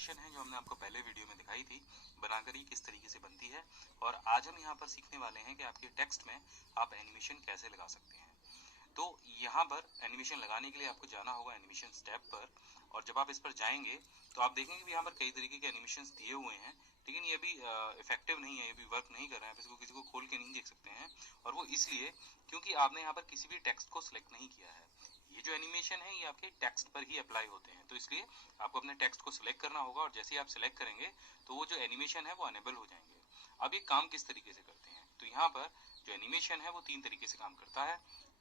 Decoration है जो हमने आपको पहले वीडियो में दिखाई थी, बनाकर ये किस तरीके से बनती है। और आज हम यहाँ पर सीखने वाले हैं कि आपके टेक्स्ट में आप एनिमेशन कैसे लगा सकते हैं। तो यहाँ पर एनिमेशन लगाने के लिए आपको जाना होगा एनिमेशन टैब पर, और जब आप इस पर जाएंगे तो आप देखेंगे कि यहाँ पर कई तरीके के एनिमेशंस दिए हुए हैं, लेकिन ये भी इफेक्टिव नहीं है, ये भी वर्क नहीं कर रहा है। आप इसको किसी को खोल के नहीं देख सकते हैं, और वो इसलिए क्योंकि आपने यहाँ पर किसी भी टेक्स्ट को सिलेक्ट नहीं किया है। ये जो एनिमेशन है ये आपके टेक्स्ट पर ही अप्लाई होते हैं, तो इसलिए आपको अपने टेक्स्ट को सिलेक्ट करना होगा, और जैसे ही आप सिलेक्ट करेंगे तो वो जो एनिमेशन है वो अनेबल हो जाएंगे। अब ये काम किस तरीके से करते हैं, तो यहाँ पर जो एनिमेशन है वो 3 तरीके से काम करता है।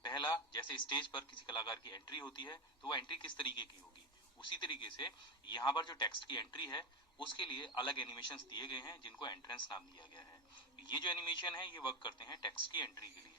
पहला, जैसे स्टेज पर किसी कलाकार की एंट्री होती है तो वो एंट्री किस तरीके की होगी, उसी तरीके से यहाँ पर जो टेक्स्ट की एंट्री है उसके लिए अलग एनिमेशंस दिए गए हैं जिनको एंट्रेंस नाम दिया गया है। ये जो एनिमेशन है ये वर्क करते हैं टेक्स्ट की एंट्री के लिए।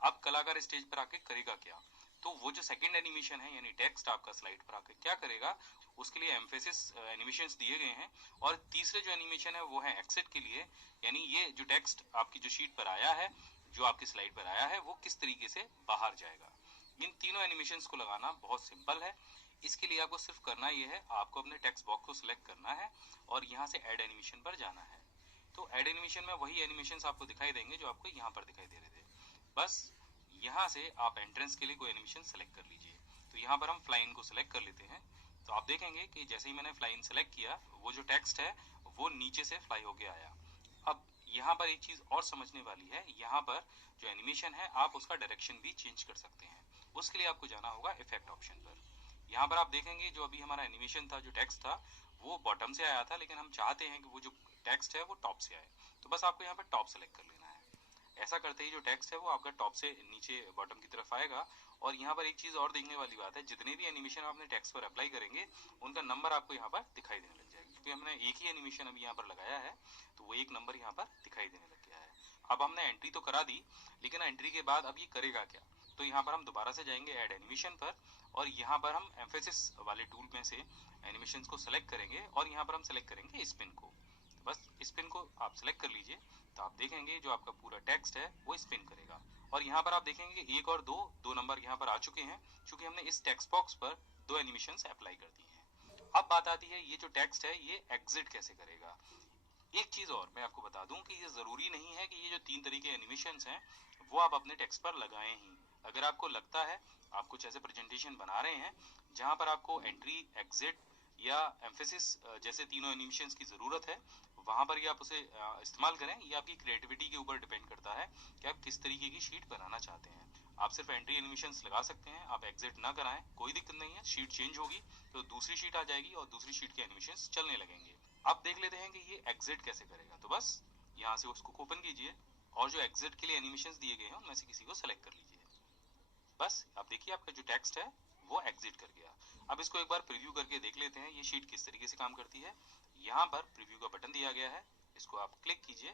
अब कलाकार स्टेज पर आके करेगा क्या, तो वो जो सेकंड एनिमेशन है यानी टेक्स्ट आपका स्लाइड पर आके क्या करेगा, उसके लिए एम्फेसिस एनिमेशंस दिए गए हैं। और तीसरे जो एनिमेशन है वो है एक्सिट के लिए, यानी ये जो टेक्स्ट आपकी जो शीट पर आया है, जो आपकी स्लाइड पर आया है, वो किस तरीके से बाहर जाएगा। इन तीनों एनिमेशंस को लगाना बहुत सिंपल है। इसके लिए आपको सिर्फ करना ये है, आपको अपने टेक्स्ट बॉक्स को सिलेक्ट करना है और यहाँ से ऐड एनिमेशन पर जाना है। तो ऐड एनिमेशन में वही एनिमेशंस आपको दिखाई देंगे जो आपको यहाँ पर दिखाई दे रहे थे। बस यहाँ से आप एंट्रेंस के लिए कोई एनिमेशन सेलेक्ट कर लीजिए। तो यहाँ पर हम फ्लाइन को सिलेक्ट कर लेते हैं। तो आप देखेंगे कि जैसे ही मैंने फ्लाइन सेलेक्ट किया, वो जो टेक्स्ट है वो नीचे से फ्लाई होके आया। अब यहाँ पर एक चीज और समझने वाली है, यहाँ पर जो एनिमेशन है आप उसका डायरेक्शन भी चेंज कर सकते हैं। उसके लिए आपको जाना होगा इफेक्ट ऑप्शन पर। यहाँ पर आप देखेंगे जो अभी हमारा एनिमेशन था, जो टेक्स्ट था वो बॉटम से आया था, लेकिन हम चाहते हैं कि वो जो टेक्स्ट है वो टॉप से आए। तो बस आपको यहाँ पर टॉप सेलेक्ट कर लेना है। ऐसा करते ही जो टेक्स्ट है वो आपका टॉप से नीचे बॉटम की तरफ आएगा। और यहाँ पर एक चीज और देखने वाली बात है, जितने भी एनिमेशन आप अपने टेक्स्ट पर अप्लाई करेंगे उनका नंबर आपको यहाँ पर दिखाई देने लग जाएगा। क्योंकि हमने एक ही एनिमेशन अभी यहाँ पर लगाया है तो वो एक नंबर यहाँ पर दिखाई देने लग गया है। अब हमने एंट्री तो करा दी, लेकिन एंट्री के बाद अब ये करेगा क्या, तो यहाँ पर हम दोबारा से जाएंगे ऐड एनिमेशन पर, और यहाँ पर हम एम्फेसिस वाले टूल में से एनिमेशन को सिलेक्ट करेंगे और यहाँ पर हम सिलेक्ट करेंगे स्पिन को। तो बस स्पिन को आप सिलेक्ट कर लीजिए, तो आप देखेंगे जो आपका पूरा टेक्स्ट है वो स्पिन करेगा। और यहाँ पर आप देखेंगे कि 1 और 2 नंबर यहाँ पर आ चुके हैं, क्योंकि हमने इस टेक्स्ट बॉक्स पर 2 एनिमेशन अप्लाई कर दिए हैं। अब बात आती है ये जो टेक्स्ट है ये एग्जिट कैसे करेगा। एक चीज और मैं आपको बता दूं कि ये जरूरी नहीं है कि ये जो 3 तरीके एनिमेशंस हैं वो आप अपने टेक्स्ट पर लगाएं ही। अगर आपको लगता है आप कुछ ऐसे प्रेजेंटेशन बना रहे हैं जहां पर आपको एंट्री, एग्जिट या एम्फेसिस जैसे तीनों एनिमेशंस की जरूरत है, वहां पर ये आप उसे इस्तेमाल करें। ये आपकी क्रिएटिविटी के ऊपर डिपेंड करता है कि आप किस तरीके की शीट बनाना चाहते हैं। आप सिर्फ एंट्री एनिमेशंस लगा सकते हैं, आप एग्जिट ना कराएं, कोई दिक्कत नहीं है। शीट चेंज होगी तो दूसरी शीट आ जाएगी और दूसरी शीट के एनिमेशंस चलने लगेंगे। अब देख लेते हैं कि ये एग्जिट कैसे करेगा। तो बस यहाँ से उसको ओपन कीजिए और जो एग्जिट के लिए एनिमेशंस दिए गए हैं उनमें से किसी को सिलेक्ट कर लीजिए। बस अब देखिए आपका जो टेक्स्ट है वो एग्जिट कर गया। अब इसको एक बार प्रीव्यू करके देख लेते हैं ये शीट किस तरीके से काम करती है। यहाँ पर प्रीव्यू का बटन दिया गया है, इसको आप क्लिक कीजिए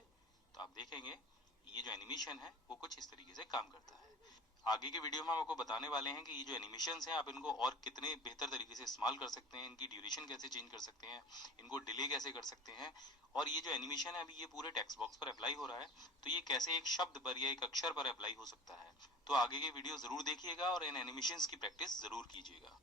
तो आप देखेंगे ये जो एनिमेशन है वो कुछ इस तरीके से काम करता है। आगे के वीडियो में हम आपको बताने वाले हैं कि ये जो एनिमेशंस हैं आप इनको और कितने बेहतर तरीके से इस्तेमाल कर सकते हैं, इनकी ड्यूरेशन कैसे चेंज कर सकते हैं, इनको डिले कैसे कर सकते हैं, और ये जो एनिमेशन है अभी ये पूरे टेक्स्ट बॉक्स पर अप्लाई हो रहा है तो ये कैसे एक शब्द पर या एक अक्षर पर अप्लाई हो सकता है। तो आगे के वीडियो जरूर देखिएगा और इन एनिमेशंस की प्रैक्टिस जरूर कीजिएगा।